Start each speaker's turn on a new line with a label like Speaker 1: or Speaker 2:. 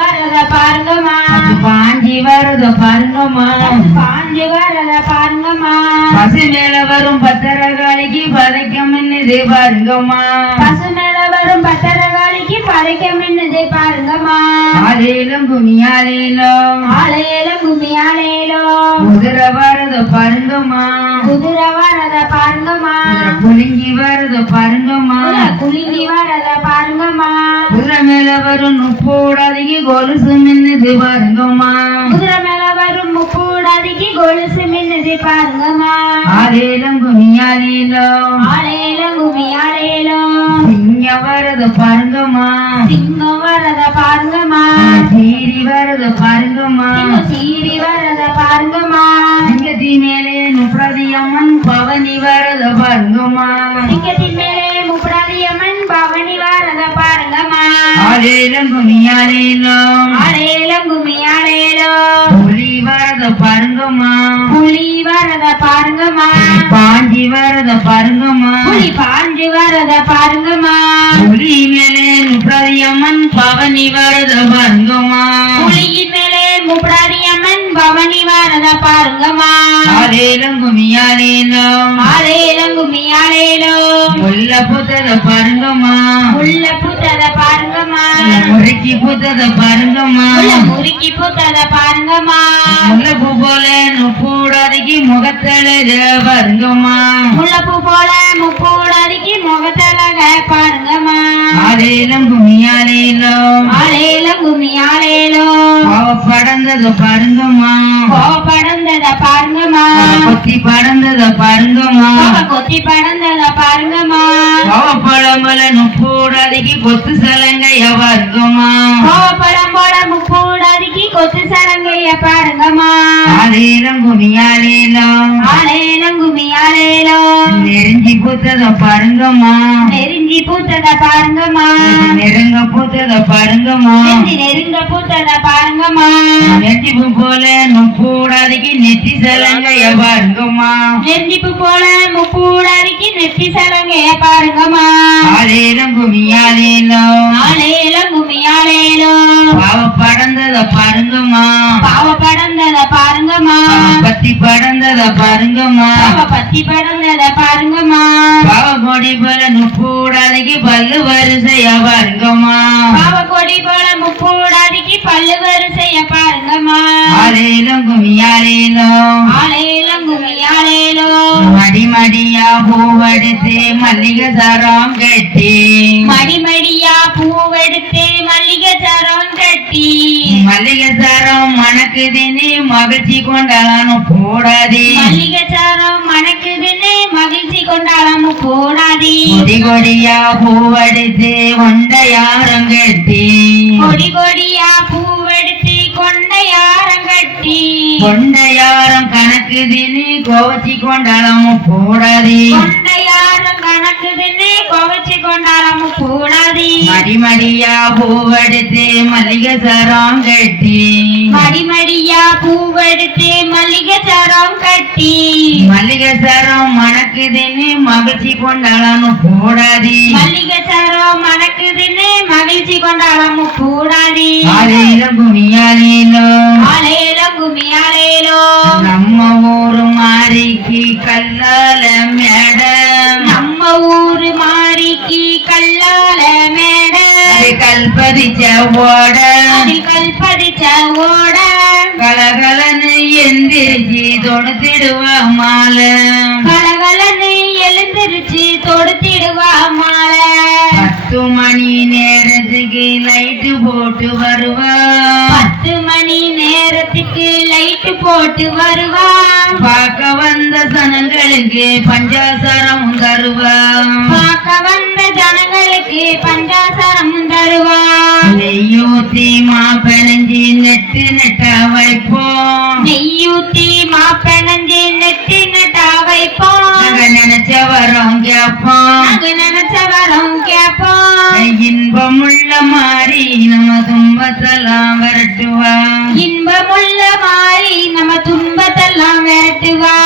Speaker 1: வரத பாருங்கம்மா
Speaker 2: பாஞ்சி வருது பாருங்கம்மா
Speaker 1: பாஞ்சு வரத பாருங்கம்மா
Speaker 2: பசு மேல வரும் பத்திரகாளிக்கு பதைக்கம் என்னது பாருங்கம்மா
Speaker 1: பசு மேல வரும் பத்திரகாளிக்கு பறைக்க மின்னுது பாருங்கம்மா
Speaker 2: ஆலேலும் குமியாலேலும்
Speaker 1: ஆலையில கும்மி ஆலையிலோ
Speaker 2: குதிரை வருது பாருங்கம்மா
Speaker 1: குதிரை வரத பாருங்கம்மா
Speaker 2: குலுங்கி வருது பாருங்கம்மா
Speaker 1: குலுங்கி வரத
Speaker 2: குதிரை மேல வரும் முப்போடாதிக்கு கொலுசு மின்னுது பாருங்கம்மா.
Speaker 1: குதிரை மேல வரும் முக்கூடாதிக்கு கொலுசு மின்னுது பாருங்கம்மா.
Speaker 2: ஆலேலும் குமியாலேலும்
Speaker 1: ஆலையில கும்மி ஆலையிலோ
Speaker 2: இங்க வருது பாருங்கம்மா.
Speaker 1: சிங்கம் வரத பாருங்கம்மா.
Speaker 2: சீரி வருது பாருங்கம்மா.
Speaker 1: சிங்கம் சீறி வரத பாருங்கம்மா.
Speaker 2: சிங்கத்தி மேலே அம்மன் பவனி வருது பாருங்கம்மா.
Speaker 1: சிங்கத்தின்
Speaker 2: ஆலேலும் குமியாலேலும்
Speaker 1: கும்மி ஆலையிலோ
Speaker 2: புலி வருது பாருங்கம்மா.
Speaker 1: புலி வரத பாருங்கம்மா.
Speaker 2: பாஞ்சி வருது பாருங்கம்மா.
Speaker 1: புலி பாஞ்சு வரத பாருங்கம்மா.
Speaker 2: புலி மேலே முப்பதி அம்மன் பவனி வருது பாருங்கம்மா.
Speaker 1: புலியின் மேலே முப்படாதியம்மன் பவனி வரத பாருங்கம்மா.
Speaker 2: ஆலேலும் குமியாலேலும்
Speaker 1: ஆலையில கும்மி
Speaker 2: முல்ல புத்தத பாருங்கம்மா.
Speaker 1: உள்ள பூத்தத பாருங்கம்மா.
Speaker 2: முறுக்கி புத்தத பாருங்கம்மா.
Speaker 1: உள்ள முறுக்கி பூத்தத பாருங்கம்மா.
Speaker 2: முல்லைப்பூ போல நுப்பூடாதிக்கு முகத்தழக பாருங்கம்மா.
Speaker 1: முள்ளப்பூ போல முப்பூடாதிக்கு முகத்தழக பாருங்கம்மா.
Speaker 2: ஆலேலும் குமியாலேலும்
Speaker 1: ஆலையில கும்மி ஆலையிலோ
Speaker 2: பாவ படந்தத பாருங்கம்மா.
Speaker 1: கோபடந்தத பாருங்கம்மா.
Speaker 2: கொத்தி படந்தத பாருங்கம்மா.
Speaker 1: கொத்தி படந்தத பாருங்கம்மா.
Speaker 2: பாவ பழம்பல நுப்பூடாதிக்கு கொத்து சலங்கைய பாருங்கம்மா.
Speaker 1: கோபப்பழம் போல முப்பூடாதிக்கு கொத்து சலங்கைய பாருங்கம்மா.
Speaker 2: ஆலேலும் குமியாலேலும்.
Speaker 1: ஆலையில கும்மி ஆலையிலோ
Speaker 2: நெருஞ்சி பூத்தத பாருங்கம்மா.
Speaker 1: நெருஞ்சி பூத்தத பாருங்கம்மா.
Speaker 2: நெருங்க பூத்தத பாருங்கம்மா.
Speaker 1: நெஞ்சி நெருங்க பூத்தத பாருங்கம்மா.
Speaker 2: நெஞ்சிப்பு போல நுப்பூடாதிக்கு நெத்தி சலங்கைய பாருங்கம்மா.
Speaker 1: நெஞ்சிப்பு போல முப்பூடாதிக்கு நெத்தி சலங்கைய பாருங்கம்மா.
Speaker 2: ஆலேலும் குமியாலேலும்
Speaker 1: ஆலையில கும்மி ஆலையிலோ
Speaker 2: பாவ படந்தத பாருங்கம்மா.
Speaker 1: பாவ பாருங்கம்மா.
Speaker 2: பத்தி படந்தத பாருங்கம்மா.
Speaker 1: பத்தி படந்தத பாருங்கம்மா.
Speaker 2: பாவ கொடி போல நுப்பூடாதிக்கு பல்லு வரிசைய பாருங்கம்மா.
Speaker 1: பாவ கொடி போல முப்பூடாதிக்கு பல்லு வரிசைய பாருங்கம்மா.
Speaker 2: ஆலேலும் குமியாலேலும்
Speaker 1: ஆலையில கும்மி ஆலையிலோ
Speaker 2: மடி மடியா பூவெடுத்து மல்லிகை சரம் கட்டி.
Speaker 1: மடி மடியா பூவெடுத்து மல்லிகை சரம் கட்டி.
Speaker 2: மல்லிகை சரம் மணக்குதுன்னு மகிழ்ச்சி கொண்டாலும் போடாதே.
Speaker 1: மல்லிகை சரம் மணக்குதுன்னு மகிழ்ச்சி கொண்டாடாம போடாதே.
Speaker 2: கொடி கொடியா பூவெடுத்து கொண்டையாரம் கட்டி.
Speaker 1: கொடி கொடியா பூவெடுத்து கொண்ட யாரம் கட்டி
Speaker 2: கொண்டையாரம் கணக்குதுன்னு கோவச்சி கொண்டாலும் போடாதே
Speaker 1: கொண்ட யாரம் கணக்குதுன்னு குவச்சு கொண்டாடாம போடாதே
Speaker 2: மடி மடியா பூவெடுத்து மல்லிகை சரம் கட்டி
Speaker 1: மடி மடியா பூவெடுத்து மல்லிகை சரம் கட்டி
Speaker 2: மல்லிகை சரம் மணக்குதுன்னு மகிழ்ச்சி கொண்டாலும் போடாதே
Speaker 1: மல்லிகை சரம் மணக்குதுன்னு மகிழ்ச்சி கொண்டாடாம போடாதே
Speaker 2: ஆலையிலும் குமியாலையிலும்
Speaker 1: ஆலையில கும்மி ஆலையிலோ
Speaker 2: நம்ம அது கல்பதிச்ச ஓட.
Speaker 1: அதில் கல்பதிச்ச ஓட.
Speaker 2: கலகலன்னு எந்திரிச்சு தொடுத்திடுவா மாலை.
Speaker 1: கலகலன்னு எழுந்திருச்சு தொடுத்திடுவா மாலை.
Speaker 2: பத்து மணி நேரத்துக்கு லைட்டு போட்டு வருவா.
Speaker 1: பத்து மணி நேரத்துக்கு லைட் போட்டு வருவா.
Speaker 2: பார்க்க வந்த சனங்களுக்கு பஞ்சாசரம் தருவா.
Speaker 1: பார்க்க வந்த
Speaker 2: மாப்பிணைஞ்சி நெட்டு வைப்போம்
Speaker 1: நெய்யூத்தி மாப்பிணஞ்சு நெட்டு நட்டா வைப்போம்
Speaker 2: நாங்க நினைச்ச வரோம் கேப்போம்
Speaker 1: நாங்க நினைச்ச வரோம் கேப்போம்
Speaker 2: இன்பமுள்ள மாறி நம்ம துன்பத்தெல்லாம் விரட்டுவா.
Speaker 1: இன்பமுள்ள மாறி நம்ம துன்பத்தெல்லாம் விரட்டுவா.